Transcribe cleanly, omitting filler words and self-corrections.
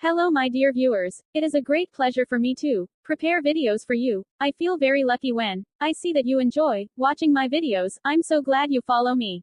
Hello my dear viewers, it is a great pleasure for me to prepare videos for you. I feel very lucky when I see that you enjoy watching my videos. I'm so glad you follow me.